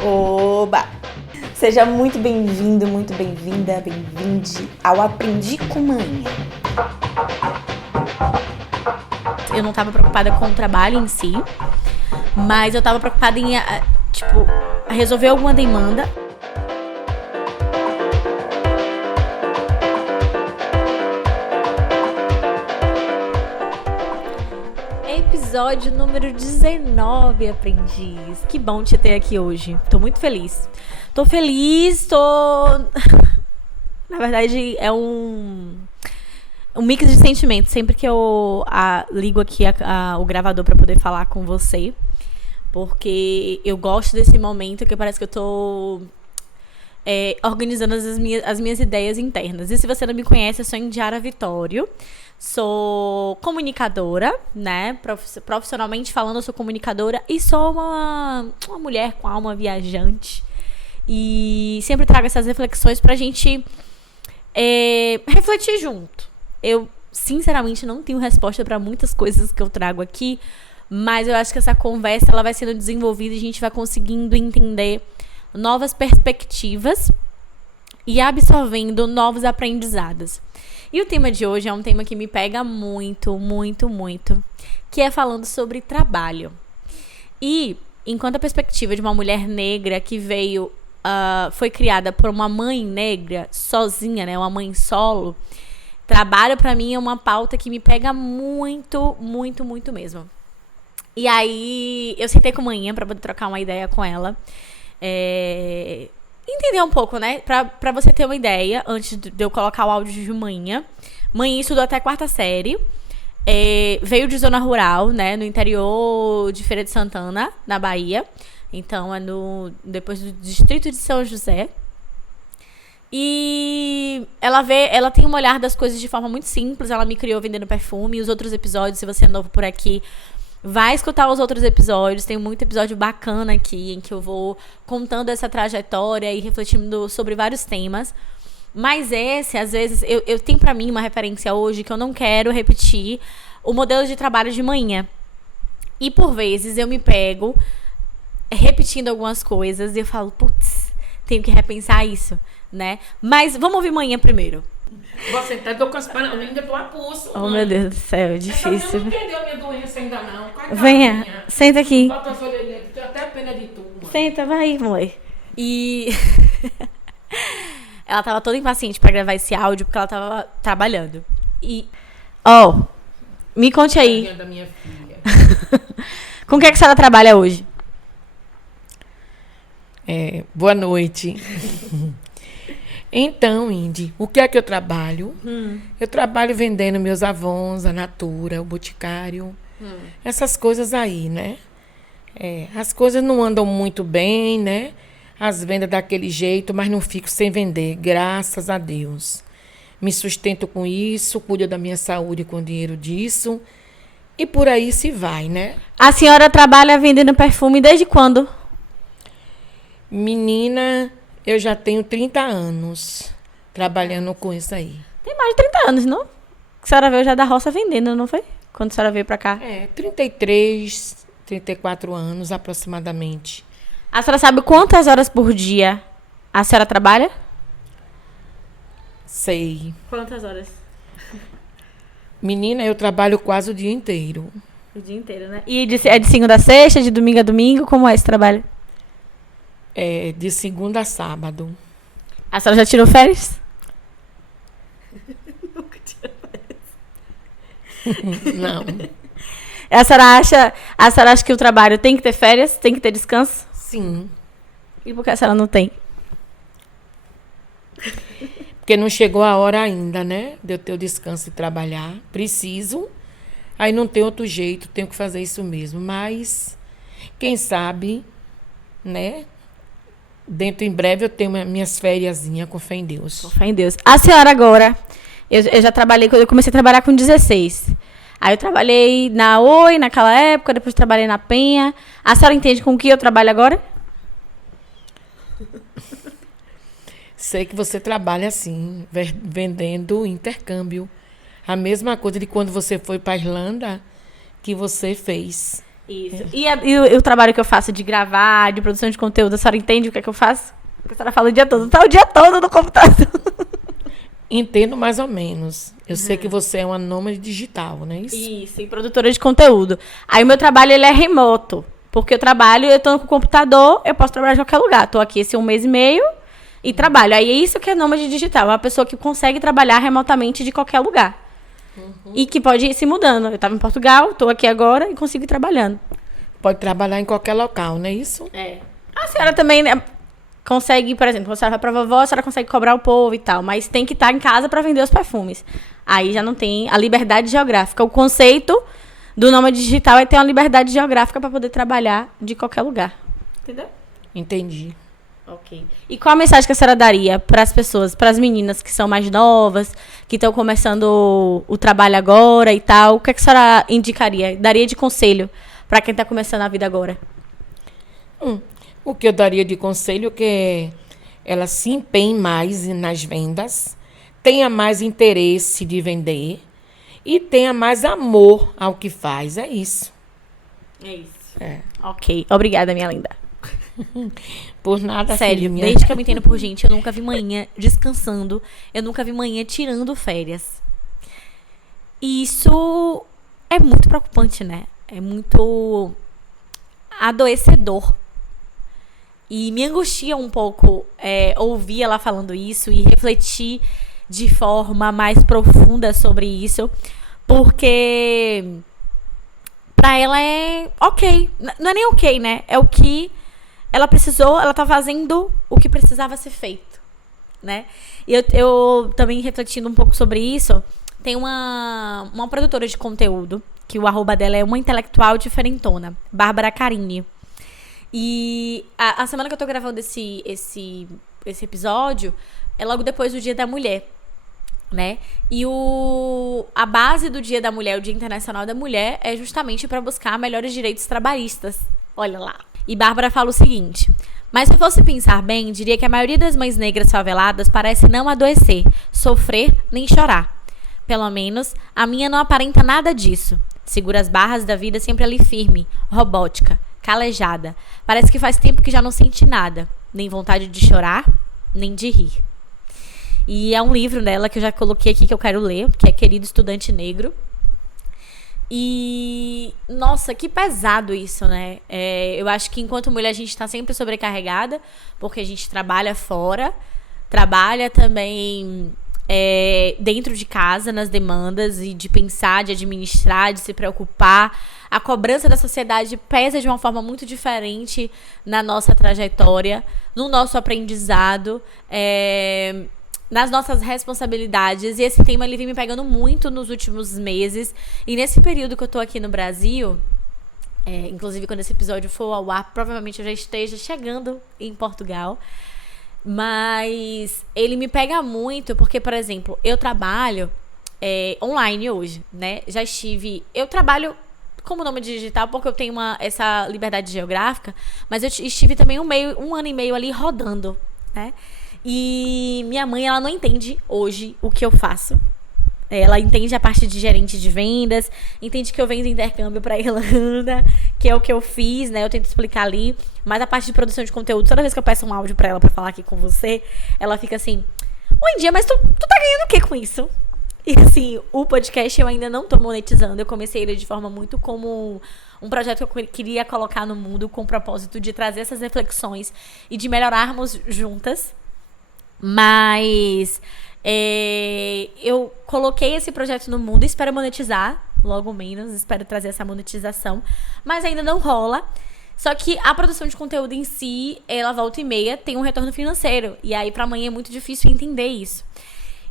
Oba! Seja muito bem-vindo, muito bem-vinda, bem-vinde ao Aprendi com Manhã. Eu não estava preocupada com o trabalho em si, mas eu estava preocupada em, resolver alguma demanda. Episódio número 19, aprendiz. Que bom te ter aqui hoje. Tô muito feliz. Na verdade, é um mix de sentimentos. Sempre que eu ligo aqui o gravador pra poder falar com você. Porque eu gosto desse momento que parece que eu tô organizando as minhas ideias internas. E se você não me conhece, eu sou Indiara Vitório. Sou comunicadora, né? Profissionalmente falando, eu sou comunicadora e sou uma mulher com alma viajante. E sempre trago essas reflexões pra gente refletir junto. Eu, sinceramente, não tenho resposta pra muitas coisas que eu trago aqui, mas eu acho que essa conversa ela vai sendo desenvolvida e a gente vai conseguindo entender novas perspectivas e absorvendo novos aprendizados. E o tema de hoje é um tema que me pega muito, muito, muito, que é falando sobre trabalho. E, enquanto a perspectiva de uma mulher negra que foi criada por uma mãe negra, sozinha, né, uma mãe solo, trabalho pra mim é uma pauta que me pega muito, muito, muito mesmo. E aí, eu sentei com a manhã pra poder trocar uma ideia com ela. Entender um pouco, né? Pra você ter uma ideia, antes de eu colocar o áudio de manhã. Mãe estudou até 4ª série. Veio de zona rural, né? No interior de Feira de Santana, na Bahia. Então, depois do distrito de São José. E ela tem um olhar das coisas de forma muito simples. Ela me criou vendendo perfume. Os outros episódios, se você é novo por aqui, vai escutar os outros episódios. Tem muito episódio bacana aqui, em que eu vou contando essa trajetória e refletindo sobre vários temas. Mas às vezes, eu tenho pra mim uma referência hoje que eu não quero repetir o modelo de trabalho de manhã. E por vezes eu me pego repetindo algumas coisas e eu falo, putz, tenho que repensar isso, né? Mas vamos ouvir manhã primeiro. Vou sentar, tô com as pernas, eu ainda tô a pulso. Oh, meu Deus do céu, é difícil. Você não entendeu a minha doença ainda não. Coitadinha. Venha, senta aqui. Bota as orelhas, tenho até pena de tu, mano. Senta, vai, mãe. E ela tava toda impaciente pra gravar esse áudio porque ela tava trabalhando. E me conte aí. Da minha filha. Com o que a senhora trabalha hoje? Boa noite. Então, Indy, o que é que eu trabalho? Eu trabalho vendendo meus Avons, a Natura, o Boticário, essas coisas aí, né? As coisas não andam muito bem, né? As vendas daquele jeito, mas não fico sem vender, graças a Deus. Me sustento com isso, cuido da minha saúde com o dinheiro disso e por aí se vai, né? A senhora trabalha vendendo perfume desde quando? Menina, eu já tenho 30 anos trabalhando com isso aí. Tem mais de 30 anos, não? A senhora veio já da roça vendendo, não foi? Quando a senhora veio pra cá. 33, 34 anos aproximadamente. A senhora sabe quantas horas por dia a senhora trabalha? Sei. Quantas horas? Menina, eu trabalho quase o dia inteiro. O dia inteiro, né? E é de segunda a sexta, de domingo a domingo? Como é esse trabalho? De segunda a sábado. A senhora já tirou férias? Nunca tirou férias. Não. A senhora acha que o trabalho tem que ter férias? Tem que ter descanso? Sim. E por que a senhora não tem? Porque não chegou a hora ainda, né? De eu ter o descanso e trabalhar. Preciso. Aí não tem outro jeito, tenho que fazer isso mesmo. Mas, quem sabe, né? Dentro em breve eu tenho minhas fériasinhas, com fé em Deus. Com fé em Deus. A senhora agora, eu já trabalhei, eu comecei a trabalhar com 16. Aí eu trabalhei na Oi, naquela época, depois trabalhei na Penha. A senhora entende com o que eu trabalho agora? Sei que você trabalha assim, vendendo intercâmbio. A mesma coisa de quando você foi para a Irlanda que você fez. Isso. E o trabalho que eu faço de gravar, de produção de conteúdo, a senhora entende o que é que eu faço? Porque a senhora fala o dia todo. Tá o dia todo no computador. Entendo mais ou menos. Eu sei que você é uma nômade digital, não é isso? Isso, e produtora de conteúdo. Aí o meu trabalho, ele é remoto. Porque eu tô com o computador, eu posso trabalhar de qualquer lugar. Tô aqui esse 1 mês e meio e trabalho. Aí é isso que é nômade digital. É uma pessoa que consegue trabalhar remotamente de qualquer lugar. E que pode ir se mudando. Eu tava em Portugal, tô aqui agora e consigo ir trabalhando. Pode trabalhar em qualquer local, não é isso? É. A senhora também, né, consegue, por exemplo, quando a senhora vai pra vovó, a senhora consegue cobrar o povo e tal. Mas tem que estar em casa pra vender os perfumes. Aí já não tem a liberdade geográfica. O conceito do nômade digital é ter uma liberdade geográfica pra poder trabalhar de qualquer lugar. Entendeu? Entendi. Ok. E qual a mensagem que a senhora daria para as pessoas, para as meninas que são mais novas, que estão começando o trabalho agora e tal? O que a senhora indicaria? Daria de conselho para quem está começando a vida agora? O que eu daria de conselho é que ela se empenhe mais nas vendas, tenha mais interesse de vender e tenha mais amor ao que faz. É isso. É isso. É. Ok. Obrigada, minha linda. Por nada, sério, filhinha. desde que eu me entendo por gente, eu nunca vi manhã descansando, eu nunca vi manhã tirando férias. E isso é muito preocupante, né? É muito adoecedor. E me angustia um pouco ouvir ela falando isso e refletir de forma mais profunda sobre isso, porque pra ela é ok. Não é nem ok, né? É o que ela tá fazendo o que precisava ser feito, né? E eu também refletindo um pouco sobre isso, tem uma produtora de conteúdo, que o arroba dela é uma intelectual diferentona, Bárbara Carini. E a semana que eu tô gravando esse episódio é logo depois do Dia da Mulher, né? E a base do Dia da Mulher, o Dia Internacional da Mulher, é justamente para buscar melhores direitos trabalhistas. Olha lá. E Bárbara fala o seguinte: mas se fosse pensar bem, diria que a maioria das mães negras faveladas parece não adoecer, sofrer nem chorar. Pelo menos, a minha não aparenta nada disso. Segura as barras da vida sempre ali firme, robótica, calejada. Parece que faz tempo que já não sente nada, nem vontade de chorar, nem de rir. E é um livro dela que eu já coloquei aqui que eu quero ler, que é Querido Estudante Negro. E, nossa, que pesado isso, né? Eu acho que enquanto mulher a gente tá sempre sobrecarregada, porque a gente trabalha fora, trabalha também dentro de casa, nas demandas, e de pensar, de administrar, de se preocupar. A cobrança da sociedade pesa de uma forma muito diferente na nossa trajetória, no nosso aprendizado, nas nossas responsabilidades. E esse tema ele vem me pegando muito nos últimos meses. E nesse período que eu tô aqui no Brasil, inclusive quando esse episódio for ao ar, provavelmente eu já esteja chegando em Portugal. Mas ele me pega muito porque, por exemplo, eu trabalho online hoje, né? Eu trabalho como nômade digital porque eu tenho essa liberdade geográfica, mas eu estive também um ano e meio ali rodando, né? E minha mãe, ela não entende hoje o que eu faço. Ela entende a parte de gerente de vendas, entende que eu vendo intercâmbio pra Irlanda, que é o que eu fiz, né? Eu tento explicar ali. Mas a parte de produção de conteúdo, toda vez que eu peço um áudio pra ela pra falar aqui com você, ela fica assim: oi, Dia, mas tu tá ganhando o que com isso? E assim, o podcast eu ainda não tô monetizando. Eu comecei ele de forma muito como um projeto que eu queria colocar no mundo com o propósito de trazer essas reflexões e de melhorarmos juntas. Mas eu coloquei esse projeto no mundo, espero monetizar, logo menos, espero trazer essa monetização, mas ainda não rola. Só que a produção de conteúdo em si, ela volta e meia tem um retorno financeiro, e aí pra mãe é muito difícil entender isso.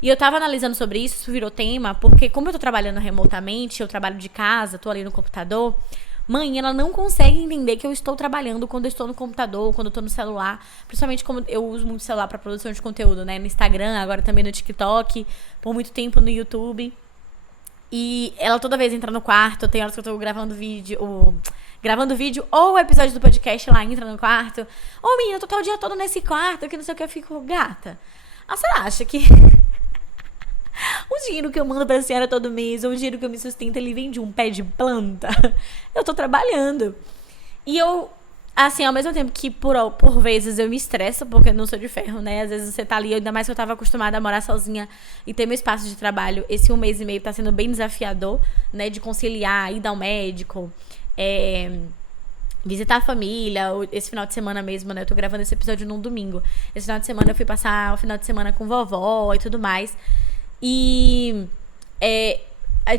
E eu tava analisando sobre isso, isso virou tema, porque como eu tô trabalhando remotamente, eu trabalho de casa, tô ali no computador, mãe, ela não consegue entender que eu estou trabalhando quando eu estou no computador, quando eu estou no celular. Principalmente como eu uso muito celular para produção de conteúdo, né? No Instagram, agora também no TikTok, por muito tempo no YouTube. E ela toda vez entra no quarto, tem horas que eu estou gravando vídeo ou o episódio do podcast, ela entra no quarto. Ô, menina, eu tô o dia todo nesse quarto, que não sei o que, eu fico, gata. Ah, você acha que O dinheiro que eu mando pra senhora todo mês, ou o dinheiro que eu me sustento, ele vem de um pé de planta. Eu tô trabalhando. E eu, assim, ao mesmo tempo que por vezes eu me estresso, porque eu não sou de ferro, né? Às vezes você tá ali, ainda mais que eu tava acostumada a morar sozinha e ter meu espaço de trabalho. Esse 1 mês e meio tá sendo bem desafiador, né? De conciliar, ir ao médico, visitar a família. Esse final de semana mesmo, né? Eu tô gravando esse episódio num domingo. Esse final de semana eu fui passar o final de semana com vovó e tudo mais. E,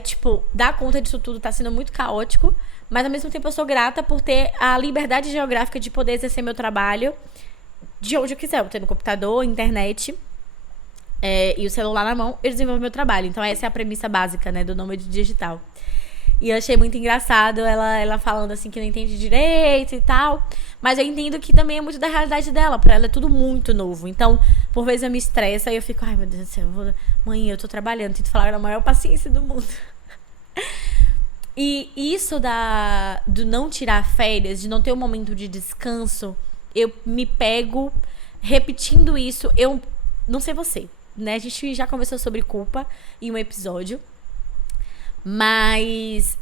tipo, dar conta disso tudo tá sendo muito caótico. Mas, ao mesmo tempo, eu sou grata por ter a liberdade geográfica de poder exercer meu trabalho de onde eu quiser. Eu tenho computador, internet e o celular na mão, eu desenvolvo meu trabalho. Então, essa é a premissa básica, né, do Nômade Digital. E eu achei muito engraçado ela falando assim que não entende direito e tal. Mas eu entendo que também é muito da realidade dela. Pra ela é tudo muito novo. Então, por vezes eu me estresso e eu fico, ai meu Deus do céu, mãe, eu tô trabalhando, tento falar na maior paciência do mundo. E isso do não tirar férias, de não ter um momento de descanso, eu me pego repetindo isso. Eu não sei você, né? A gente já conversou sobre culpa em um episódio. Mas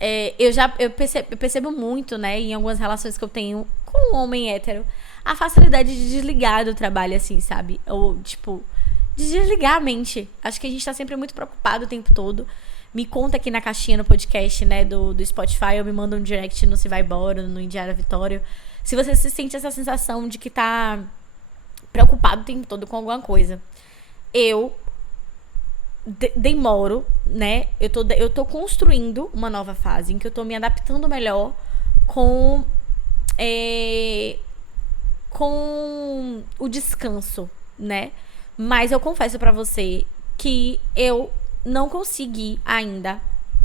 eu percebo muito, né, em algumas relações que eu tenho com um homem hétero, a facilidade de desligar do trabalho, assim, sabe? Ou, tipo, de desligar a mente. Acho que a gente tá sempre muito preocupado o tempo todo. Me conta aqui na caixinha no podcast, né, do Spotify, ou me manda um direct no Se Vai Embora, no Indiara Vitório. Se você se sente essa sensação de que tá preocupado o tempo todo com alguma coisa. Eu demoro, né? Eu tô construindo uma nova fase em que eu tô me adaptando melhor com o descanso, né? Mas eu confesso pra você que eu não consegui ainda,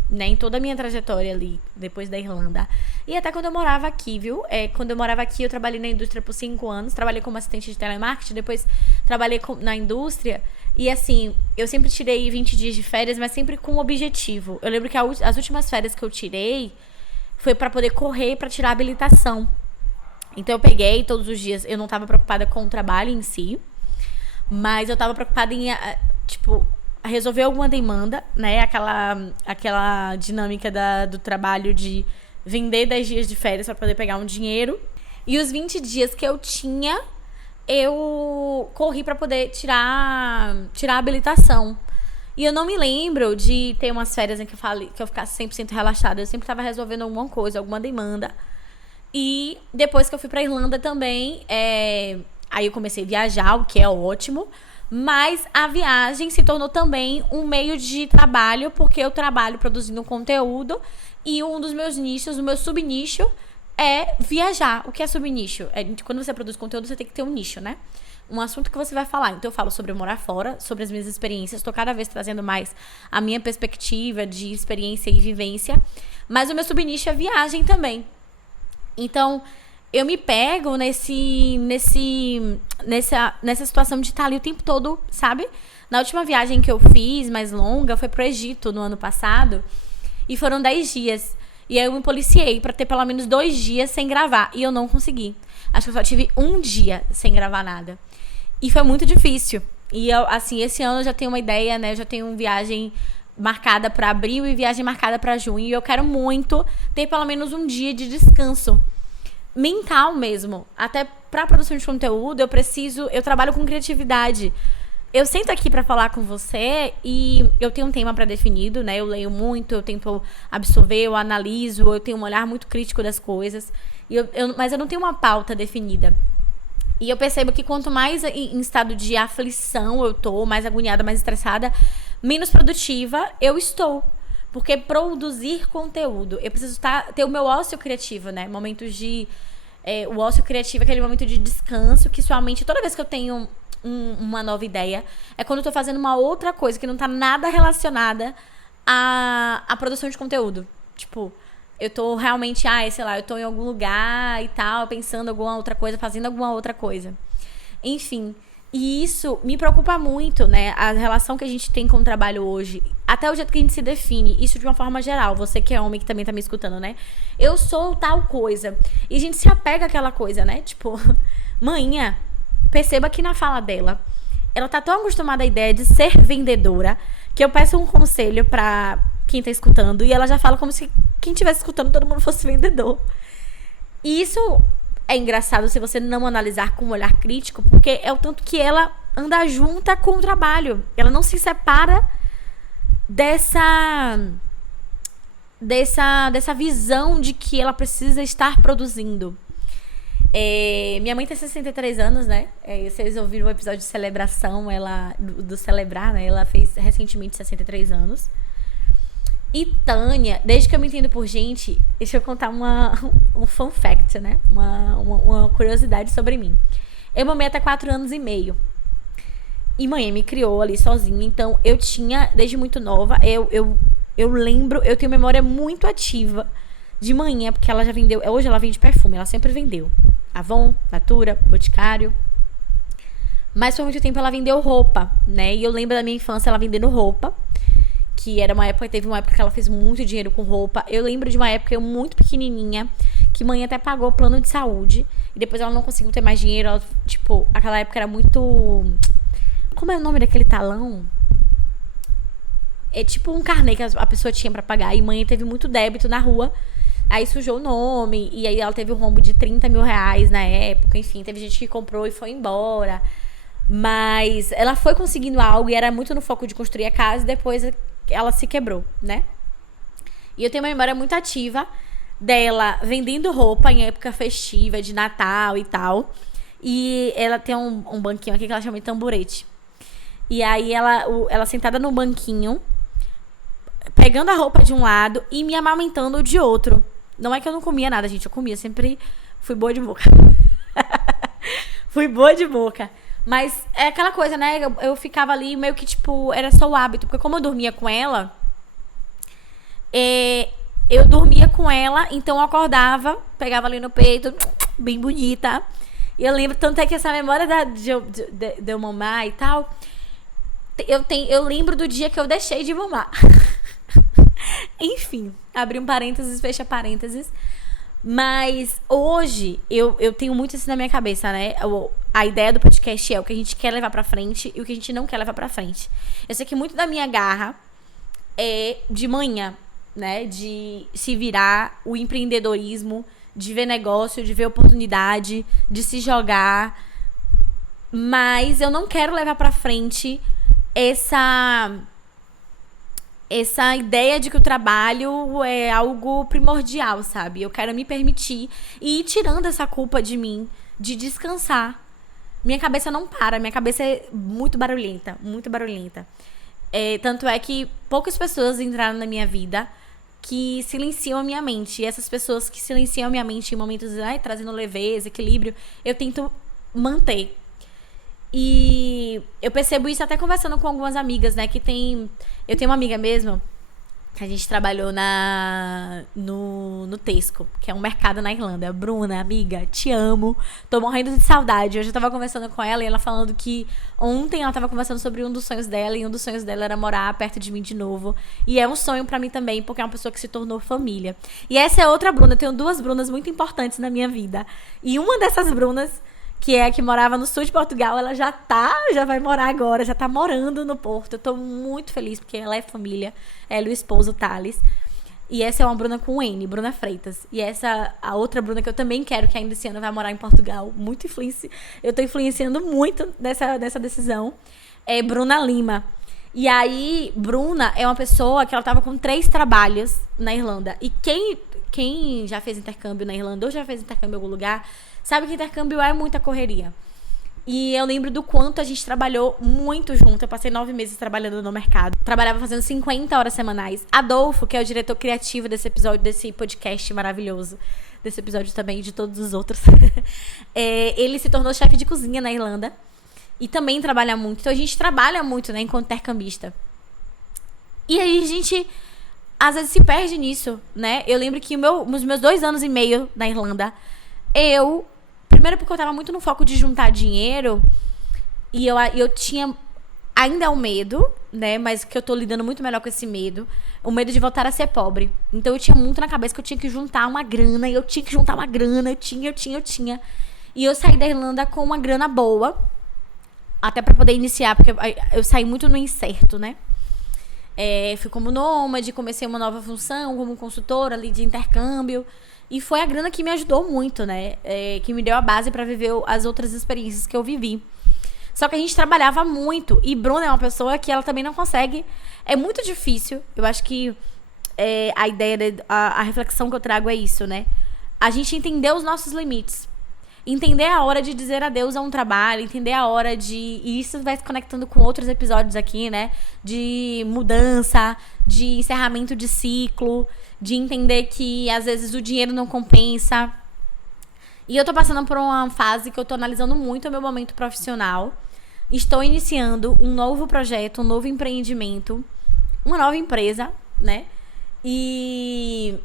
né? Em toda a minha trajetória ali, depois da Irlanda. E até quando eu morava aqui, viu? Quando eu morava aqui, eu trabalhei na indústria por 5 anos. Trabalhei como assistente de telemarketing, depois trabalhei na indústria. E assim, eu sempre tirei 20 dias de férias, mas sempre com um objetivo. Eu lembro que as últimas férias que eu tirei foi pra poder correr pra tirar a habilitação. Então eu peguei todos os dias, eu não tava preocupada com o trabalho em si, mas eu tava preocupada em, tipo, resolver alguma demanda, né? Aquela dinâmica do trabalho de vender 10 dias de férias pra poder pegar um dinheiro. E os 20 dias que eu tinha, eu corri pra poder tirar a habilitação. E eu não me lembro de ter umas férias em que eu ficasse 100% relaxada. Eu sempre tava resolvendo alguma coisa, alguma demanda. E depois que eu fui pra Irlanda também, aí eu comecei a viajar, o que é ótimo. Mas a viagem se tornou também um meio de trabalho, porque eu trabalho produzindo conteúdo. E um dos meus nichos, o meu subnicho, é viajar. O que é subnicho? Quando você produz conteúdo, você tem que ter um nicho, né? Um assunto que você vai falar. Então eu falo sobre morar fora, sobre as minhas experiências. Estou cada vez trazendo mais a minha perspectiva de experiência e vivência. Mas o meu subnicho é viagem também. Então eu me pego nessa situação de estar ali o tempo todo, sabe? Na última viagem que eu fiz, mais longa, foi pro Egito no ano passado. E foram 10 dias. E aí eu me policiei pra ter pelo menos 2 dias sem gravar. E eu não consegui. Acho que eu só tive 1 dia sem gravar nada. E foi muito difícil. E eu, assim, esse ano eu já tenho uma ideia, né? Eu já tenho uma viagem marcada pra abril e viagem marcada pra junho. E eu quero muito ter pelo menos 1 dia de descanso. Mental mesmo. Até pra produção de conteúdo, eu trabalho com criatividade. Eu sento aqui pra falar com você e eu tenho um tema pré-definido, né? Eu leio muito, eu tento absorver, eu analiso, eu tenho um olhar muito crítico das coisas. Mas eu não tenho uma pauta definida. E eu percebo que quanto mais em estado de aflição eu tô, mais agoniada, mais estressada, menos produtiva eu estou. Porque produzir conteúdo, eu preciso ter o meu ócio criativo, né? Momentos de... o ócio criativo é aquele momento de descanso que sua mente, toda vez que eu tenho uma nova ideia, é quando eu tô fazendo uma outra coisa que não tá nada relacionada à produção de conteúdo. Tipo, eu tô realmente, sei lá, eu tô em algum lugar e tal, pensando em alguma outra coisa, fazendo alguma outra coisa. Enfim, e isso me preocupa muito, né? A relação que a gente tem com o trabalho hoje, até o jeito que a gente se define, isso de uma forma geral. Você que é homem, que também tá me escutando, né? Eu sou tal coisa. E a gente se apega àquela coisa, né? Tipo, manhã, perceba que na fala dela, ela tá tão acostumada à ideia de ser vendedora, que eu peço um conselho pra quem tá escutando e ela já fala como se quem estivesse escutando todo mundo fosse vendedor. E isso é engraçado se você não analisar com um olhar crítico, porque é o tanto que ela anda junta com o trabalho. Ela não se separa dessa visão de que ela precisa estar produzindo. Minha mãe tem 63 anos, né? Vocês ouviram o episódio de celebração, do celebrar, né? Ela fez recentemente 63 anos. E Tânia, desde que eu me entendo por gente, deixa eu contar um fun fact, né? Uma curiosidade sobre mim. Eu mamei até 4 anos e meio. E mãe me criou ali sozinha. Então, eu tinha, desde muito nova, eu lembro, eu tenho memória muito ativa de manhã, porque ela já vendeu, hoje ela vende perfume, ela sempre vendeu. Avon, Natura, Boticário. Mas por muito tempo ela vendeu roupa, né? E eu lembro da minha infância ela vendendo roupa. Que era teve uma época que ela fez muito dinheiro com roupa. Eu lembro de uma época, eu muito pequenininha, que mãe até pagou plano de saúde. E depois ela não conseguiu ter mais dinheiro. Ela, aquela época era muito... Como é o nome daquele talão? É tipo um carnê que a pessoa tinha pra pagar. E mãe teve muito débito na rua. Aí sujou o nome. E aí ela teve um rombo de 30 mil reais na época. Enfim, teve gente que comprou e foi embora. Mas ela foi conseguindo algo e era muito no foco de construir a casa. E depois ela se quebrou, né? E eu tenho uma memória muito ativa dela vendendo roupa em época festiva, de Natal e tal. E ela tem um banquinho aqui que ela chama de tamborete. E aí ela sentada no banquinho, pegando a roupa de um lado e me amamentando de outro. Não é que eu não comia nada, gente. Eu comia, sempre fui boa de boca. Fui boa de boca. Mas é aquela coisa, né? Eu ficava ali meio que, era só o hábito. Porque como eu dormia com ela, eu dormia com ela, então eu acordava, pegava ali no peito, bem bonita. E eu lembro, tanto é que essa memória de eu mamar e tal, eu lembro do dia que eu deixei de mamar. Enfim, abri um parênteses, fecha parênteses. Mas hoje eu tenho muito isso na minha cabeça, né? A ideia do podcast é o que a gente quer levar pra frente e o que a gente não quer levar pra frente. Eu sei que muito da minha garra é de manhã, né? De se virar, o empreendedorismo, de ver negócio, de ver oportunidade, de se jogar. Mas eu não quero levar pra frente essa ideia de que o trabalho é algo primordial, sabe? Eu quero me permitir e ir tirando essa culpa de mim, de descansar. Minha cabeça não para, minha cabeça é muito barulhenta, muito barulhenta. Tanto é que poucas pessoas entraram na minha vida que silenciam a minha mente. E essas pessoas que silenciam a minha mente em momentos trazendo leveza, equilíbrio, eu tento manter. E eu percebo isso até conversando com algumas amigas, né? Eu tenho uma amiga mesmo que a gente trabalhou no Tesco, que é um mercado na Irlanda. Bruna, amiga, te amo. Tô morrendo de saudade. Hoje eu tava conversando com ela e ela falando que ontem ela tava conversando sobre um dos sonhos dela. E um dos sonhos dela era morar perto de mim de novo. E é um sonho pra mim também, porque é uma pessoa que se tornou família. E essa é outra Bruna. Eu tenho 2 Brunas muito importantes na minha vida. E uma dessas Brunas, que é a que morava no sul de Portugal, ela já vai morar agora, já tá morando no Porto. Eu tô muito feliz, porque ela é família, ela e o esposo Thales. E essa é uma Bruna com N, Bruna Freitas. E essa, a outra Bruna que eu também quero, que ainda esse ano vai morar em Portugal, eu tô influenciando muito nessa decisão, é Bruna Lima. E aí, Bruna é uma pessoa que ela tava com 3 trabalhos na Irlanda. E quem já fez intercâmbio na Irlanda ou já fez intercâmbio em algum lugar, sabe que intercâmbio é muita correria. E eu lembro do quanto a gente trabalhou muito junto. Eu passei 9 meses trabalhando no mercado. Trabalhava fazendo 50 horas semanais. Adolfo, que é o diretor criativo desse episódio, desse podcast maravilhoso, desse episódio também e de todos os outros, ele se tornou chefe de cozinha na Irlanda. E também trabalha muito. Então a gente trabalha muito, né, enquanto intercambista. E aí a gente às vezes se perde nisso, né? Eu lembro que os meus 2 anos e meio na Irlanda, primeiro porque eu tava muito no foco de juntar dinheiro. E eu tinha ainda o medo, né? Mas que eu tô lidando muito melhor com esse medo. O medo de voltar a ser pobre. Então eu tinha muito na cabeça que eu tinha que juntar uma grana. E eu tinha que juntar uma grana. Eu tinha. E eu saí da Irlanda com uma grana boa. Até pra poder iniciar, porque eu saí muito no incerto, né? Fui como nômade, comecei uma nova função como consultora ali de intercâmbio. E foi a grana que me ajudou muito, né? Que me deu a base pra viver as outras experiências que eu vivi. Só que a gente trabalhava muito. E Bruna é uma pessoa que ela também não consegue. É muito difícil. Eu acho que a ideia, a reflexão que eu trago é isso, né? A gente entender os nossos limites. Entender a hora de dizer adeus a um trabalho, entender a hora de... E isso vai se conectando com outros episódios aqui, né? De mudança, de encerramento de ciclo, de entender que às vezes o dinheiro não compensa. E eu tô passando por uma fase que eu tô analisando muito o meu momento profissional. Estou iniciando um novo projeto, um novo empreendimento, uma nova empresa, né? E...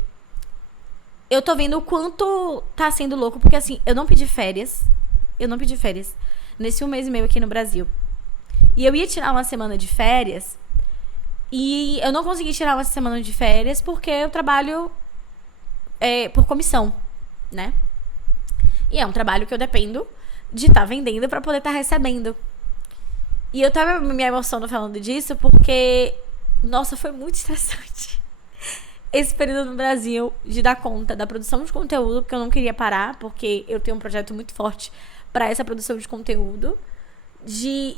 eu tô vendo o quanto tá sendo louco, porque assim, eu não pedi férias. Nesse 1 mês e meio aqui no Brasil. E eu ia tirar uma semana de férias. E eu não consegui tirar uma semana de férias porque eu trabalho por comissão, né? E é um trabalho que eu dependo de estar vendendo pra poder estar recebendo. E eu tava me emocionando falando disso porque, nossa, foi muito estressante esse período no Brasil de dar conta da produção de conteúdo, porque eu não queria parar, porque eu tenho um projeto muito forte para essa produção de conteúdo, de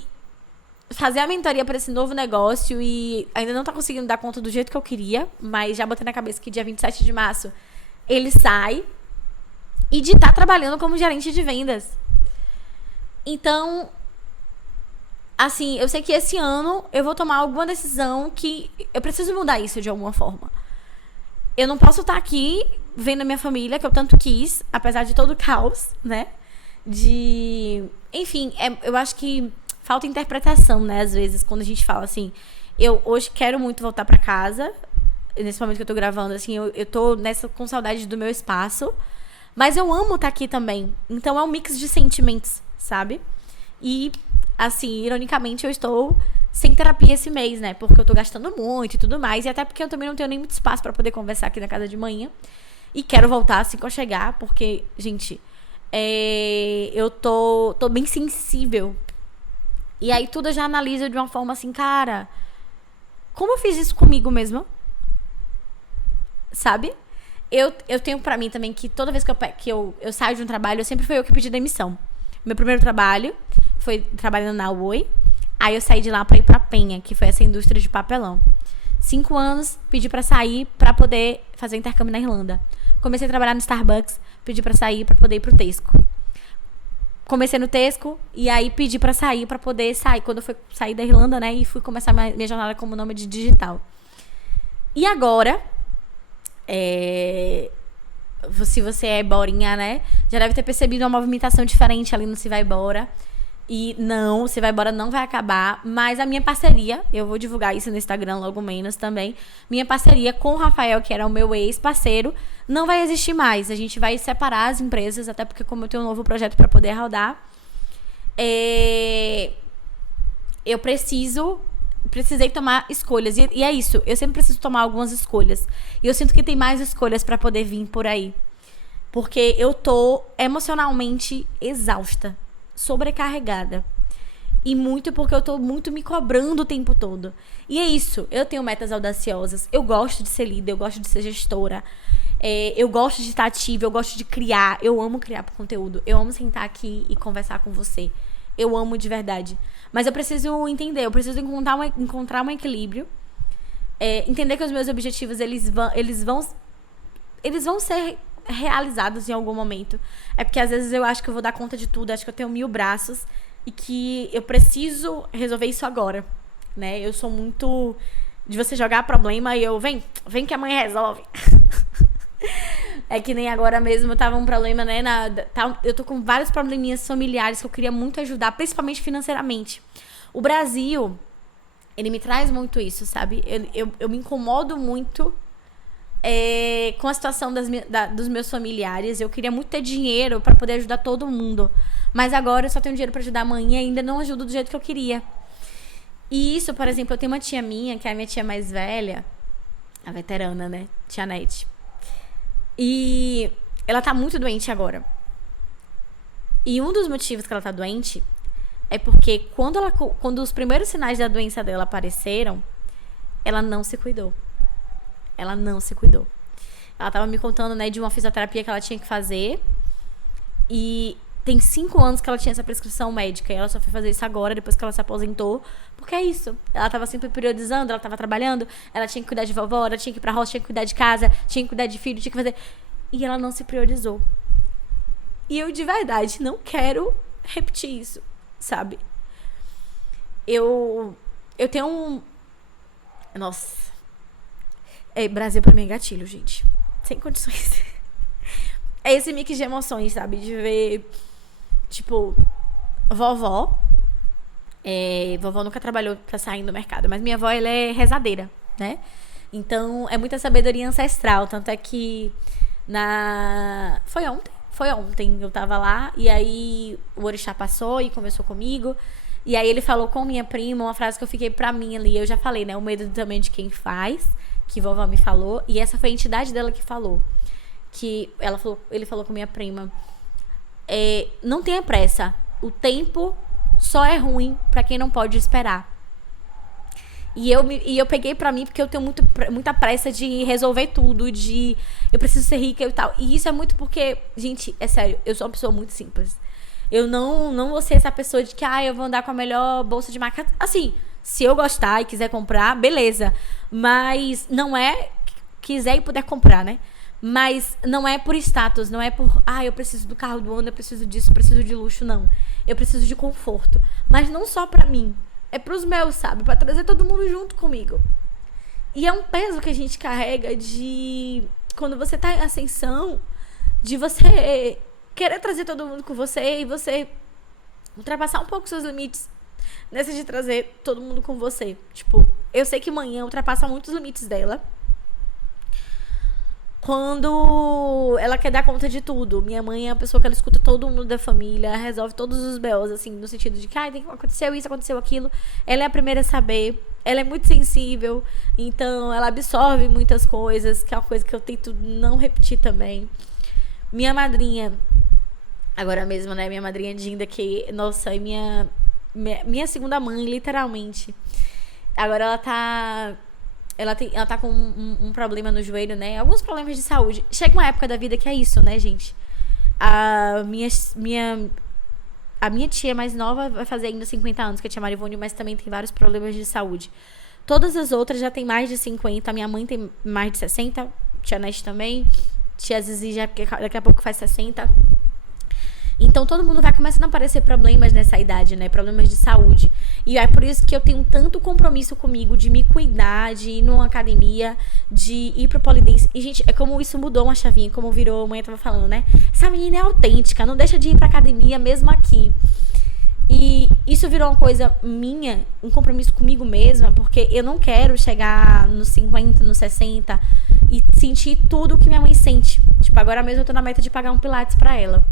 fazer a mentoria para esse novo negócio e ainda não tá conseguindo dar conta do jeito que eu queria, mas já botei na cabeça que dia 27 de março ele sai, e de estar trabalhando como gerente de vendas. Então, assim, eu sei que esse ano eu vou tomar alguma decisão que eu preciso mudar isso de alguma forma. Eu não posso estar aqui vendo a minha família, que eu tanto quis, apesar de todo o caos, né? Enfim, eu acho que falta interpretação, né? Às vezes, quando a gente fala assim, eu hoje quero muito voltar pra casa, nesse momento que eu tô gravando, assim, eu tô com saudade do meu espaço, mas eu amo estar aqui também. Então é um mix de sentimentos, sabe? E, assim, ironicamente, eu estou sem terapia esse mês, né? Porque eu tô gastando muito e tudo mais. E até porque eu também não tenho nem muito espaço pra poder conversar aqui na casa de manhã. E quero voltar assim que eu chegar. Porque, gente, eu tô bem sensível. E aí tudo eu já analiso de uma forma assim, cara, como eu fiz isso comigo mesmo? Sabe? Eu tenho pra mim também que toda vez que eu saio de um trabalho, sempre foi eu que pedi demissão. Meu primeiro trabalho foi trabalhando na Oi. Aí eu saí de lá pra ir pra Penha, que foi essa indústria de papelão. 5 anos, pedi pra sair pra poder fazer intercâmbio na Irlanda. Comecei a trabalhar no Starbucks, pedi pra sair pra poder ir pro Tesco. Comecei no Tesco e aí pedi pra sair pra poder sair. Quando eu fui sair da Irlanda, né? E fui começar minha jornada como nômade digital. E agora, se você é borinha, né? Já deve ter percebido uma movimentação diferente ali no Se Vai Embora. E não, o Se Vai Embora não vai acabar, mas a minha parceria, eu vou divulgar isso no Instagram logo menos também, minha parceria com o Rafael, que era o meu ex-parceiro, não vai existir mais. A gente vai separar as empresas, até porque como eu tenho um novo projeto para poder rodar, eu precisei tomar escolhas. E é isso, eu sempre preciso tomar algumas escolhas. E eu sinto que tem mais escolhas para poder vir por aí. Porque eu tô emocionalmente exausta, sobrecarregada. E muito porque eu tô muito me cobrando o tempo todo. E é isso, eu tenho metas audaciosas, eu gosto de ser líder, eu gosto de ser gestora, eu gosto de estar ativa, eu gosto de criar, eu amo criar conteúdo, eu amo sentar aqui e conversar com você, eu amo de verdade. Mas eu preciso entender, eu preciso encontrar um equilíbrio, entender que os meus objetivos, eles vão ser realizados em algum momento. É porque às vezes eu acho que eu vou dar conta de tudo, acho que eu tenho 1000 braços e que eu preciso resolver isso agora, né? Eu sou muito de você jogar problema e eu, vem que amanhã resolve. É que nem agora mesmo, tava um problema, né? Eu tô com vários probleminhas familiares que eu queria muito ajudar, principalmente financeiramente. O Brasil, ele me traz muito isso, sabe? Eu me incomodo muito com a situação dos meus familiares. Eu queria muito ter dinheiro pra poder ajudar todo mundo. Mas agora eu só tenho dinheiro pra ajudar a mãe e ainda não ajudo do jeito que eu queria. E isso, por exemplo, eu tenho uma tia minha, que é a minha tia mais velha, a veterana, né? Tia Nete. E ela tá muito doente agora. E um dos motivos que ela tá doente é porque quando os primeiros sinais da doença dela apareceram, ela não se cuidou. Ela não se cuidou. Ela tava me contando, né, de uma fisioterapia que ela tinha que fazer. E tem 5 anos que ela tinha essa prescrição médica. E ela só foi fazer isso agora, depois que ela se aposentou. Porque é isso. Ela tava sempre periodizando, ela tava trabalhando. Ela tinha que cuidar de vovó, ela tinha que ir pra roça, tinha que cuidar de casa, tinha que cuidar de filho, tinha que fazer... E ela não se priorizou. E eu, de verdade, não quero repetir isso, sabe? Eu tenho um... Nossa. Brasil pra mim é gatilho, gente. Sem condições. É esse mix de emoções, sabe? De ver, tipo, vovó. Vovó nunca trabalhou pra sair no mercado, mas minha avó, ela é rezadeira, né? Então, é muita sabedoria ancestral. Tanto é que Foi ontem, eu tava lá, e aí o orixá passou e conversou comigo. E aí ele falou com minha prima uma frase que eu fiquei pra mim ali. Eu já falei, né? O medo também de quem faz, que vovó me falou. E essa foi a entidade dela que falou. Ele falou com minha prima. Não tenha pressa. O tempo só é ruim pra quem não pode esperar. E eu peguei pra mim porque eu tenho muita pressa de resolver tudo, eu preciso ser rica e tal. E isso é muito porque, gente, é sério, eu sou uma pessoa muito simples. Eu não vou ser essa pessoa de que, eu vou andar com a melhor bolsa de marca. Assim, se eu gostar e quiser comprar, beleza. Mas não é quiser e puder comprar, né? Mas não é por status, não é por, eu preciso do carro do ano, eu preciso disso, eu preciso de luxo, não. Eu preciso de conforto. Mas não só pra mim. É pros meus, sabe? Pra trazer todo mundo junto comigo. E é um peso que a gente carrega de... Quando você tá em ascensão, de você querer trazer todo mundo com você e você ultrapassar um pouco seus limites nessa de trazer todo mundo com você. Tipo, eu sei que manhã ultrapassa muitos limites dela. Quando ela quer dar conta de tudo. Minha mãe é a pessoa que ela escuta todo mundo da família, resolve todos os BOs, assim, no sentido de que aconteceu isso, aconteceu aquilo. Ela é a primeira a saber. Ela é muito sensível, então ela absorve muitas coisas, que é uma coisa que eu tento não repetir também. Minha madrinha, agora mesmo, né? Minha madrinha Dinda, que, nossa, é minha segunda mãe, literalmente. Agora ela tá com um problema no joelho, né? Alguns problemas de saúde. Chega uma época da vida que é isso, né, gente? A minha tia mais nova vai fazer ainda 50 anos, que é a tia Marivone, mas também tem vários problemas de saúde. Todas as outras já tem mais de 50. Minha mãe tem mais de 60. Tia Nete também. Tia Zizi já daqui a pouco faz 60. Então, todo mundo vai começando a aparecer problemas nessa idade, né? Problemas de saúde. E é por isso que eu tenho tanto compromisso comigo de me cuidar, de ir numa academia, de ir pro polidense. E, gente, é como isso mudou uma chavinha, como virou, a mãe tava falando, né? Essa menina é autêntica, não deixa de ir pra academia mesmo aqui. E isso virou uma coisa minha, um compromisso comigo mesma, porque eu não quero chegar nos 50, nos 60 e sentir tudo o que minha mãe sente. Tipo, agora mesmo eu tô na meta de pagar um pilates pra ela.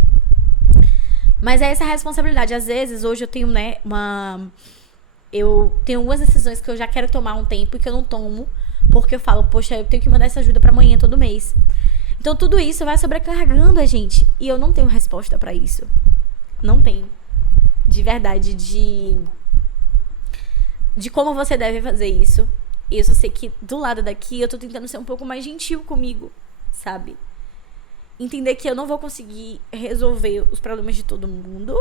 Mas é essa responsabilidade. Às vezes, hoje eu tenho, né, eu tenho algumas decisões que eu já quero tomar um tempo e que eu não tomo, porque eu falo, poxa, eu tenho que mandar essa ajuda pra amanhã todo mês. Então, tudo isso vai sobrecarregando a gente. E eu não tenho resposta pra isso. Não tenho. De verdade, de como você deve fazer isso. E eu só sei que do lado daqui eu tô tentando ser um pouco mais gentil comigo, sabe? Entender que eu não vou conseguir resolver os problemas de todo mundo.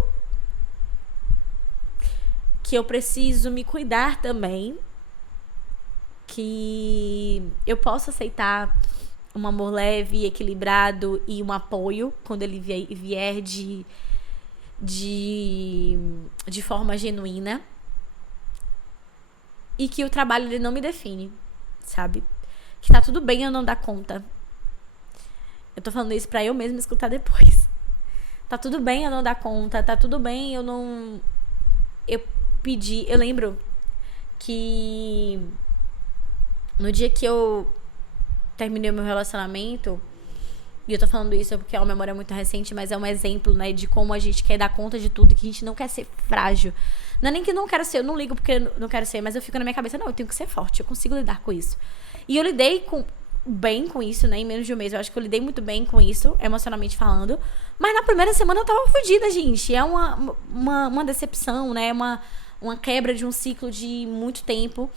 Que eu preciso me cuidar também. Que eu posso aceitar um amor leve, equilibrado e um apoio quando ele vier de forma genuína. E que o trabalho ele não me define, sabe? Que tá tudo bem eu não dar conta. Eu tô falando isso pra eu mesma escutar depois. Tá tudo bem eu não dar conta. Tá tudo bem eu não... Eu lembro que no dia que eu terminei o meu relacionamento, e eu tô falando isso porque é uma memória muito recente, mas é um exemplo, né, de como a gente quer dar conta de tudo, que a gente não quer ser frágil. Não é nem que não quero ser, eu não ligo porque eu não quero ser, mas eu fico na minha cabeça, não, eu tenho que ser forte, eu consigo lidar com isso. E eu lidei bem com isso, né, em menos de um mês. Eu acho que eu lidei muito bem com isso, emocionalmente falando. Mas na primeira semana eu tava fodida, gente. É uma decepção, né, uma quebra de um ciclo de muito tempo.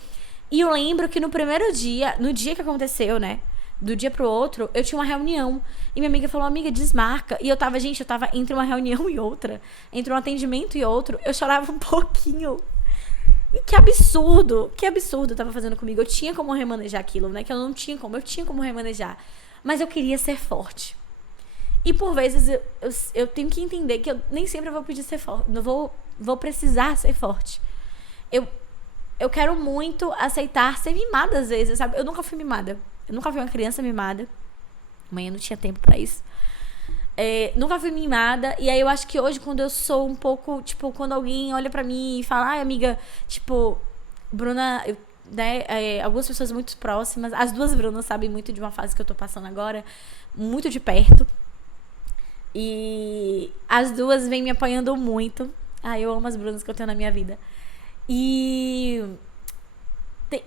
E eu lembro que no primeiro dia, no dia que aconteceu, né? Do dia pro outro, eu tinha uma reunião. E minha amiga falou, amiga, desmarca. E eu tava entre uma reunião e outra. Entre um atendimento e outro. Eu chorava um pouquinho. E que absurdo eu tava fazendo comigo. Eu tinha como remanejar aquilo, né? Que eu não tinha como. Eu tinha como remanejar. Mas eu queria ser forte. E por vezes eu tenho que entender que eu nem sempre vou pedir ser forte. Não vou precisar ser forte. Eu quero muito aceitar ser mimada às vezes, sabe? Eu nunca fui mimada. Eu nunca fui uma criança mimada. Amanhã não tinha tempo pra isso. Nunca fui mimada. E aí eu acho que hoje, quando eu sou um pouco... Tipo, quando alguém olha pra mim e fala... Ai, amiga, tipo... Bruna... algumas pessoas muito próximas... As duas Brunas sabem muito de uma fase que eu tô passando agora. Muito de perto. E as duas vêm me apoiando muito. Eu amo as Brunas que eu tenho na minha vida. E...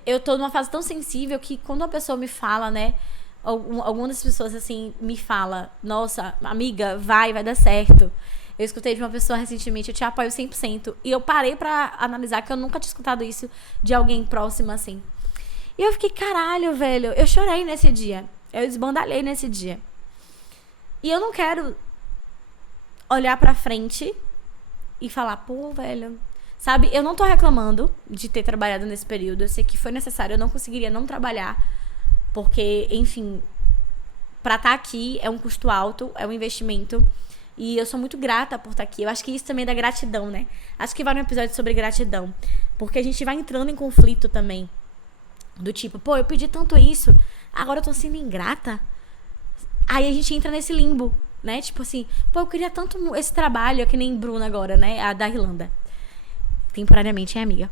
eu tô numa fase tão sensível que quando uma pessoa me fala, né? Alguma das pessoas, assim, me fala, nossa, amiga, vai dar certo. Eu escutei de uma pessoa recentemente, eu te apoio 100%. E eu parei pra analisar que eu nunca tinha escutado isso de alguém próximo, assim. E eu fiquei, caralho, velho, eu chorei nesse dia. Eu esbandalhei nesse dia. E eu não quero olhar pra frente e falar, pô, velho... Sabe, eu não tô reclamando de ter trabalhado nesse período. Eu sei que foi necessário, eu não conseguiria não trabalhar. Porque, enfim, pra estar aqui é um custo alto, é um investimento. E eu sou muito grata por estar aqui. Eu acho que isso também é da gratidão, né? Acho que vai num episódio sobre gratidão. Porque a gente vai entrando em conflito também. Do tipo, pô, eu pedi tanto isso, agora eu tô sendo ingrata. Aí a gente entra nesse limbo, né? Tipo assim, pô, eu queria tanto esse trabalho, que nem Bruna agora, né? A da Irlanda. Temporariamente, é amiga.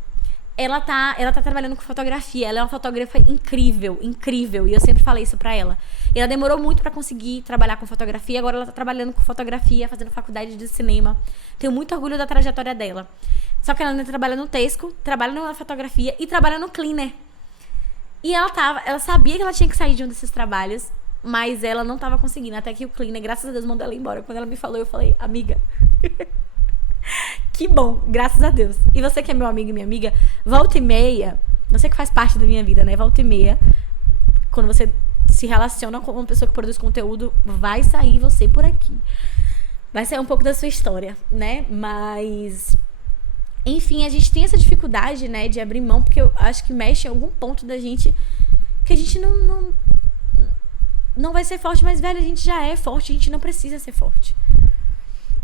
Ela tá trabalhando com fotografia. Ela é uma fotógrafa incrível, incrível. E eu sempre falei isso pra ela. E ela demorou muito pra conseguir trabalhar com fotografia. Agora ela tá trabalhando com fotografia, fazendo faculdade de cinema. Tenho muito orgulho da trajetória dela. Só que ela ainda trabalha no Tesco, trabalha na fotografia e trabalha no cleaner. E ela sabia que ela tinha que sair de um desses trabalhos, mas ela não tava conseguindo. Até que o cleaner, graças a Deus, mandou ela embora. Quando ela me falou, eu falei, amiga... Que bom, graças a Deus. E você que é meu amigo e minha amiga, volta e meia, você que faz parte da minha vida, né? Volta e meia, quando você se relaciona com uma pessoa que produz conteúdo, vai sair você por aqui. Vai sair um pouco da sua história, né? Mas, enfim, a gente tem essa dificuldade, né, de abrir mão, porque eu acho que mexe em algum ponto da gente que a gente não vai ser forte, mas, velho, a gente já é forte, a gente não precisa ser forte.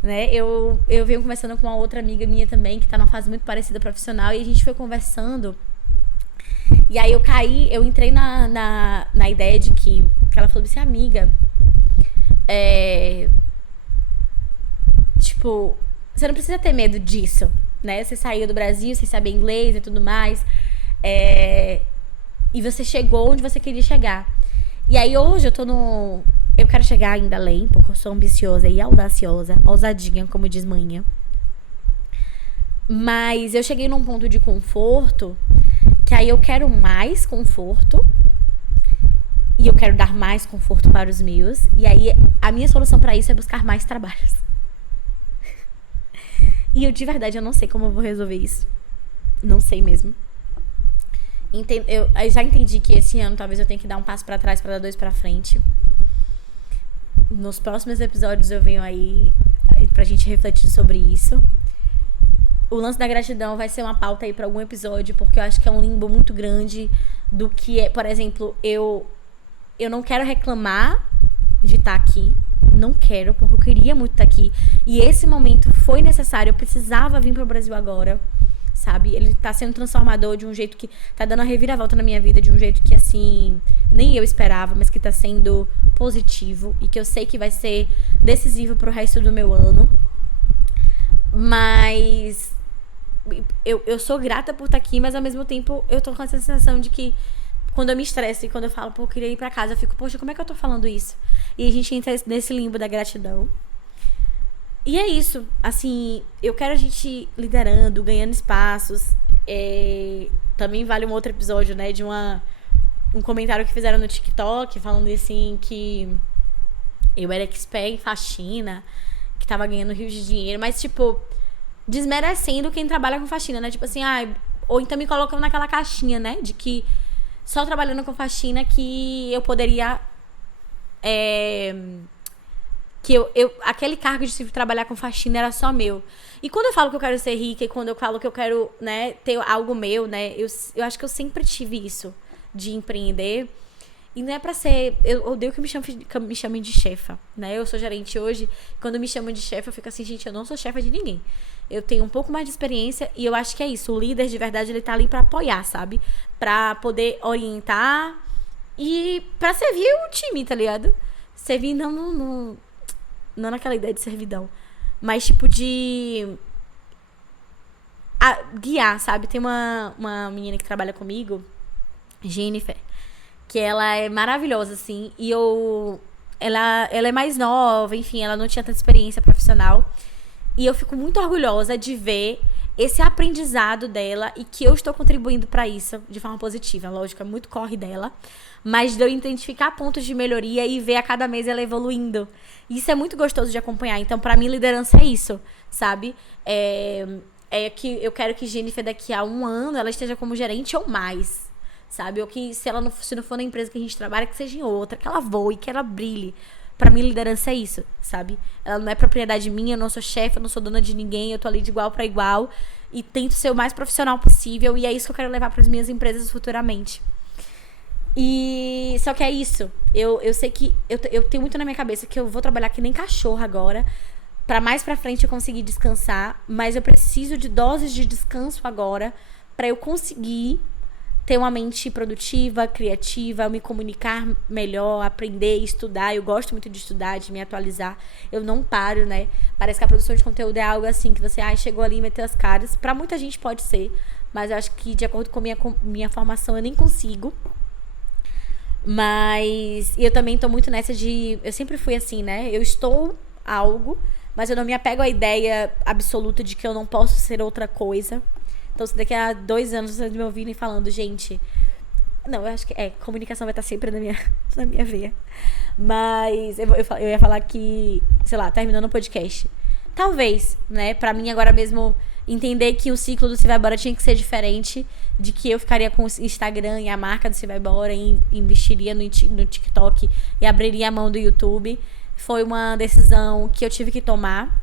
Né? Eu venho conversando com uma outra amiga minha também, que tá numa fase muito parecida profissional, e a gente foi conversando. E aí eu entrei na ideia de que ela falou assim, amiga, tipo, você não precisa ter medo disso, né? Você saiu do Brasil, você sabe inglês e tudo mais, e você chegou onde você queria chegar. E aí hoje eu quero chegar ainda além, porque eu sou ambiciosa e audaciosa, ousadinha, como diz manhã. Mas eu cheguei num ponto de conforto, que aí eu quero mais conforto, e eu quero dar mais conforto para os meus, e aí a minha solução para isso é buscar mais trabalhos. E de verdade, eu não sei como eu vou resolver isso. Não sei mesmo. Eu já entendi que esse ano talvez eu tenha que dar um passo pra trás pra dar 2 pra frente. Nos próximos episódios eu venho aí pra gente refletir sobre isso. O lance da gratidão vai ser uma pauta aí pra algum episódio, porque eu acho que é um limbo muito grande do que é, por exemplo, eu não quero reclamar de estar aqui. Não quero, porque eu queria muito estar aqui. E esse momento foi necessário, eu precisava vir pro Brasil agora. Sabe? Ele tá sendo transformador de um jeito que tá dando uma reviravolta na minha vida, de um jeito que, assim, nem eu esperava, mas que tá sendo positivo e que eu sei que vai ser decisivo pro resto do meu ano. Mas eu sou grata por estar aqui, mas ao mesmo tempo eu tô com essa sensação de que quando eu me estresso e quando eu falo, pô, eu queria ir pra casa, eu fico, poxa, como é que eu tô falando isso? E a gente entra nesse limbo da gratidão. E é isso, assim, eu quero a gente liderando, ganhando espaços. Também vale um outro episódio, né, de um comentário que fizeram no TikTok, falando assim que eu era expert em faxina, que tava ganhando rios de dinheiro, mas, tipo, desmerecendo quem trabalha com faxina, né, tipo assim, Ou então me colocando naquela caixinha, né? De que só trabalhando com faxina que eu poderia... aquele cargo de trabalhar com faxina era só meu. E quando eu falo que eu quero ser rica e quando eu falo que eu quero, né, ter algo meu, né? Eu acho que eu sempre tive isso de empreender. E não é pra ser... Eu odeio que me chamem de chefa, né? Eu sou gerente hoje. Quando me chamam de chefe, eu fico assim, gente, eu não sou chefa de ninguém. Eu tenho um pouco mais de experiência e eu acho que é isso. O líder, de verdade, ele tá ali pra apoiar, sabe? Pra poder orientar e pra servir o time, tá ligado? Servir não naquela ideia de servidão. Mas, tipo, de... guiar, sabe? Tem uma menina que trabalha comigo, Jennifer, que ela é maravilhosa, assim, e ela é mais nova, enfim, ela não tinha tanta experiência profissional, e eu fico muito orgulhosa de ver esse aprendizado dela e que eu estou contribuindo para isso de forma positiva. Lógico, é muito corre dela, mas de eu identificar pontos de melhoria e ver a cada mês ela evoluindo. Isso é muito gostoso de acompanhar. Então, para mim, liderança é isso, sabe? Que eu quero que Jennifer, daqui a 1 ano, ela esteja como gerente ou mais, sabe? Ou que se não for na empresa que a gente trabalha, que seja em outra, que ela voe, que ela brilhe. Pra mim, liderança é isso, sabe? Ela não é propriedade minha, eu não sou chefe, eu não sou dona de ninguém, eu tô ali de igual pra igual e tento ser o mais profissional possível e é isso que eu quero levar pras minhas empresas futuramente. E só que é isso. Eu sei que eu tenho muito na minha cabeça que eu vou trabalhar que nem cachorro agora, pra mais pra frente eu conseguir descansar, mas eu preciso de doses de descanso agora pra eu conseguir ter uma mente produtiva, criativa, me comunicar melhor, aprender, estudar. Eu gosto muito de estudar, de me atualizar. Eu não paro, né? Parece que a produção de conteúdo é algo assim, que você chegou ali e meteu as caras. Pra muita gente pode ser, mas eu acho que de acordo com minha formação eu nem consigo. Mas eu também tô muito nessa de... Eu sempre fui assim, né? Eu estou algo, mas eu não me apego à ideia absoluta de que eu não posso ser outra coisa. Então, se daqui a 2 anos vocês me ouvirem falando, gente... Não, eu acho que comunicação vai estar sempre na minha veia. Mas eu ia falar que, sei lá, terminando o podcast. Talvez, né? Pra mim, agora mesmo, entender que o ciclo do Se Vai Embora tinha que ser diferente. De que eu ficaria com o Instagram e a marca do Se Vai Embora e investiria no TikTok e abriria a mão do YouTube. Foi uma decisão que eu tive que tomar.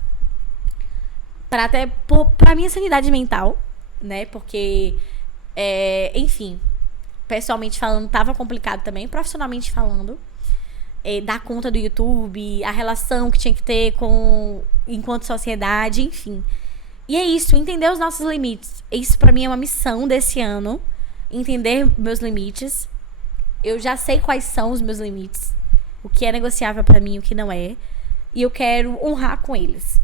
Pra minha sanidade mental. Né? Porque, enfim, pessoalmente falando, tava complicado também, profissionalmente falando, dar conta do YouTube, a relação que tinha que ter enquanto sociedade, enfim. E é isso, entender os nossos limites. Isso pra mim é uma missão desse ano, entender meus limites. Eu já sei quais são os meus limites, o que é negociável pra mim, o que não é, e eu quero honrar com eles.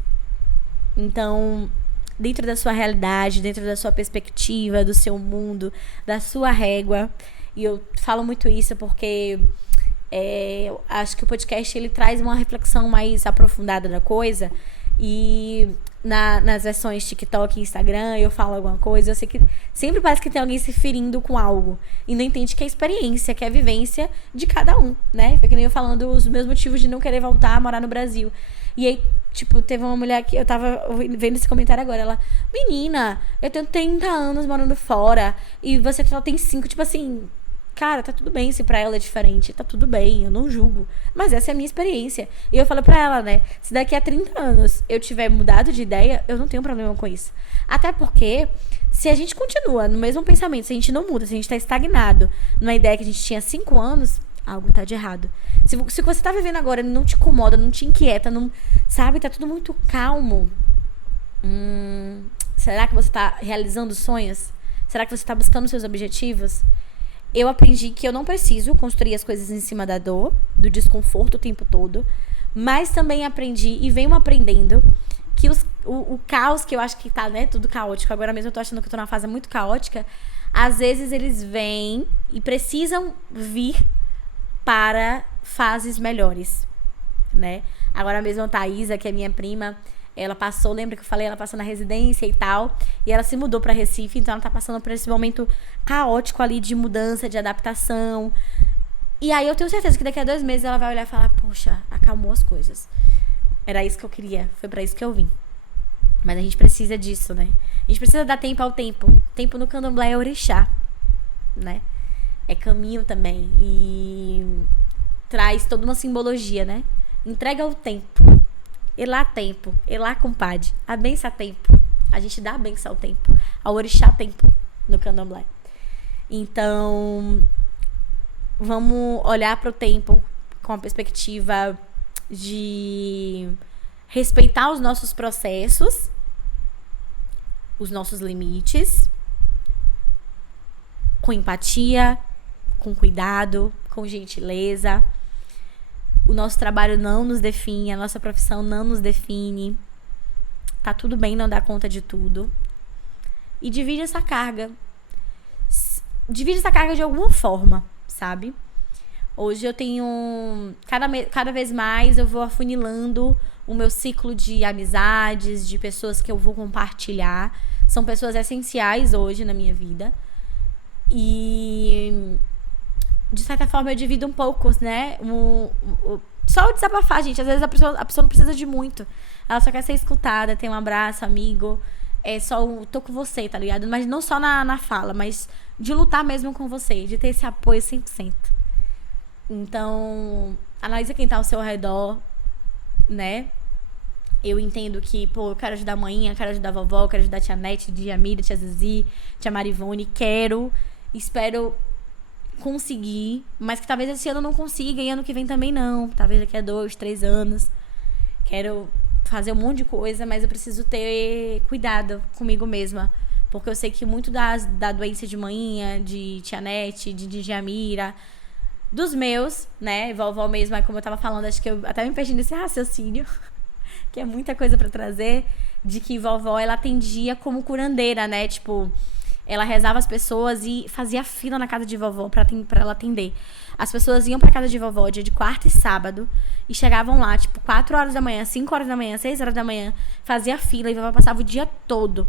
Então, dentro da sua realidade, dentro da sua perspectiva, do seu mundo, da sua régua. E eu falo muito isso porque eu acho que o podcast ele traz uma reflexão mais aprofundada da coisa. E nas versões TikTok e Instagram eu falo alguma coisa, eu sei que sempre parece que tem alguém se ferindo com algo. E não entende que é a experiência, que é a vivência de cada um, né? Foi que nem eu falando os meus motivos de não querer voltar a morar no Brasil. E aí, tipo, teve uma mulher que eu tava vendo esse comentário agora. Ela, menina, eu tenho 30 anos morando fora e você só tem 5. Tipo assim, cara, tá tudo bem se pra ela é diferente. Tá tudo bem, eu não julgo. Mas essa é a minha experiência. E eu falo pra ela, né, se daqui a 30 anos eu tiver mudado de ideia, eu não tenho problema com isso. Até porque, se a gente continua no mesmo pensamento, se a gente não muda, se a gente tá estagnado numa ideia que a gente tinha 5 anos... algo tá de errado. Se o que você tá vivendo agora não te incomoda, não te inquieta, não, sabe? Tá tudo muito calmo. Será que você tá realizando sonhos? Será que você tá buscando seus objetivos? Eu aprendi que eu não preciso construir as coisas em cima da dor, do desconforto o tempo todo. Mas também aprendi e venho aprendendo que o caos que eu acho que tá, né? Tudo caótico. Agora mesmo eu tô achando que eu tô numa fase muito caótica. Às vezes eles vêm e precisam vir para fases melhores, né? Agora mesmo a Thaisa, que é minha prima, ela passou, lembra que eu falei, ela passou na residência e tal, e ela se mudou para Recife, então ela tá passando por esse momento caótico ali de mudança, de adaptação. E aí eu tenho certeza que daqui a 2 meses ela vai olhar e falar, poxa, acalmou as coisas. Era isso que eu queria, foi para isso que eu vim. Mas a gente precisa disso, né? A gente precisa dar tempo ao tempo. tempo no candomblé é orixá, né? É caminho também. E traz toda uma simbologia, né? Entrega o tempo. Elá tempo. Elá compadre. A benção a tempo. A gente dá a benção ao tempo. Ao orixá tempo no candomblé. Então, vamos olhar para o tempo com a perspectiva de respeitar os nossos processos, os nossos limites, com empatia, com cuidado, com gentileza. O nosso trabalho não nos define, a nossa profissão não nos define. Tá tudo bem não dar conta de tudo. E divide essa carga. Divide essa carga de alguma forma, sabe? Hoje eu tenho... Cada vez mais eu vou afunilando o meu ciclo de amizades, de pessoas que eu vou compartilhar. São pessoas essenciais hoje na minha vida. E... de certa forma eu divido um pouco, né? Só o desabafar, gente. Às vezes a pessoa não precisa de muito. Ela só quer ser escutada, ter um abraço, amigo. É só tô com você, tá ligado? Mas não só na fala, mas de lutar mesmo com você, de ter esse apoio 100%. Então, analisa quem tá ao seu redor, né? Eu entendo que, pô, eu quero ajudar a mãinha, quero ajudar a vovó, quero ajudar a tia Nete, tia Mira, tia Zizi, tia Marivone. Espero conseguir, mas que talvez esse ano eu não consiga e ano que vem também não. Talvez daqui a 2, 3 anos. Quero fazer um monte de coisa, mas eu preciso ter cuidado comigo mesma. Porque eu sei que muito da doença de manhinha, de tia Nete, de Jamira, dos meus, né? Vovó mesmo, como eu tava falando, acho que eu até me perdi nesse raciocínio, que é muita coisa pra trazer, de que vovó, ela atendia como curandeira, né? Tipo, ela rezava as pessoas e fazia fila na casa de vovó pra ela atender. As pessoas iam pra casa de vovó dia de quarta e sábado e chegavam lá, tipo, 4 horas da manhã, 5 horas da manhã, 6 horas da manhã, fazia fila e vovó passava o dia todo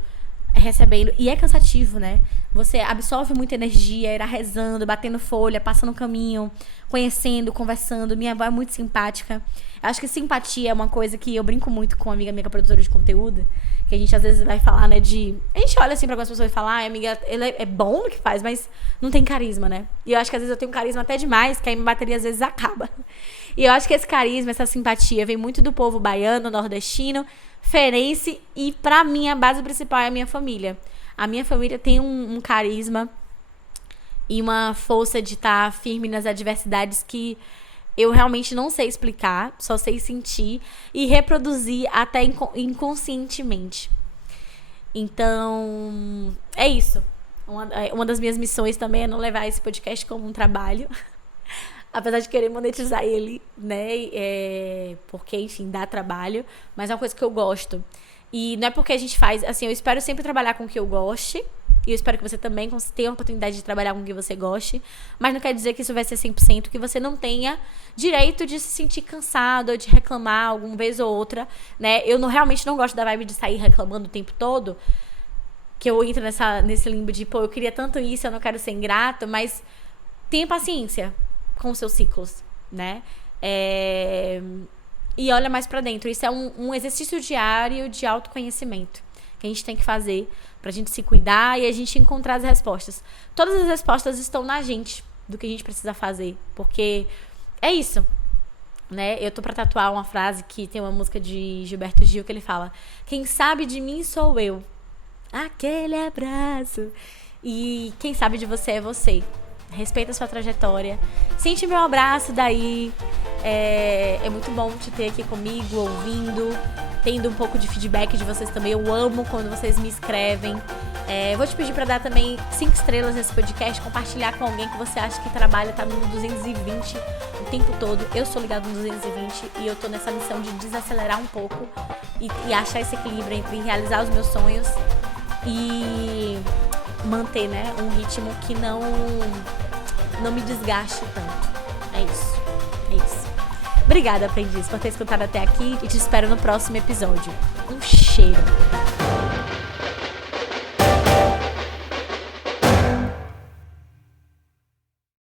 recebendo. E é cansativo, né? Você absorve muita energia, irá rezando, batendo folha, passando caminho, conhecendo, conversando. Minha avó é muito simpática. Acho que simpatia é uma coisa que eu brinco muito com uma amiga minha, produtora de conteúdo, que a gente às vezes vai falar, né, a gente olha assim pra algumas pessoas e fala, amiga, ele é bom no que faz, mas não tem carisma, né? E eu acho que às vezes eu tenho carisma até demais, que aí minha bateria às vezes acaba. E eu acho que esse carisma, essa simpatia vem muito do povo baiano, nordestino, ferense, e pra mim a base principal é a minha família. A minha família tem um carisma e uma força de estar firme nas adversidades que eu realmente não sei explicar, só sei sentir e reproduzir até inconscientemente. Então, é isso. Uma das minhas missões também é não levar esse podcast como um trabalho. Apesar de querer monetizar ele, né? Porque, enfim, dá trabalho. Mas é uma coisa que eu gosto. E não é porque a gente faz... Assim, eu espero sempre trabalhar com o que eu goste. E eu espero que você também tenha a oportunidade de trabalhar com o que você goste. Mas não quer dizer que isso vai ser 100%. Que você não tenha direito de se sentir cansado ou de reclamar alguma vez ou outra, né? Eu realmente não gosto da vibe de sair reclamando o tempo todo. Que eu entro nesse limbo de... Pô, eu queria tanto isso, eu não quero ser ingrato. Mas tenha paciência com os seus ciclos, né? E olha mais pra dentro. Isso é um exercício diário de autoconhecimento que a gente tem que fazer pra gente se cuidar e a gente encontrar as respostas. Todas as respostas estão na gente, do que a gente precisa fazer. Porque é isso, né? Eu tô pra tatuar uma frase que tem uma música de Gilberto Gil que ele fala: quem sabe de mim sou eu. Aquele abraço. E quem sabe de você é você. Respeita a sua trajetória. Sente meu abraço daí. É muito bom te ter aqui comigo, ouvindo, tendo um pouco de feedback de vocês também. Eu amo quando vocês me escrevem. Vou te pedir para dar também 5 estrelas nesse podcast, compartilhar com alguém que você acha que trabalha, tá no 220 o tempo todo. Eu sou ligado no 220 e eu tô nessa missão de desacelerar um pouco e achar esse equilíbrio entre realizar os meus sonhos e manter, né, um ritmo que não me desgaste tanto. É isso. Obrigada, aprendiz, por ter escutado até aqui e te espero no próximo episódio. Um cheiro!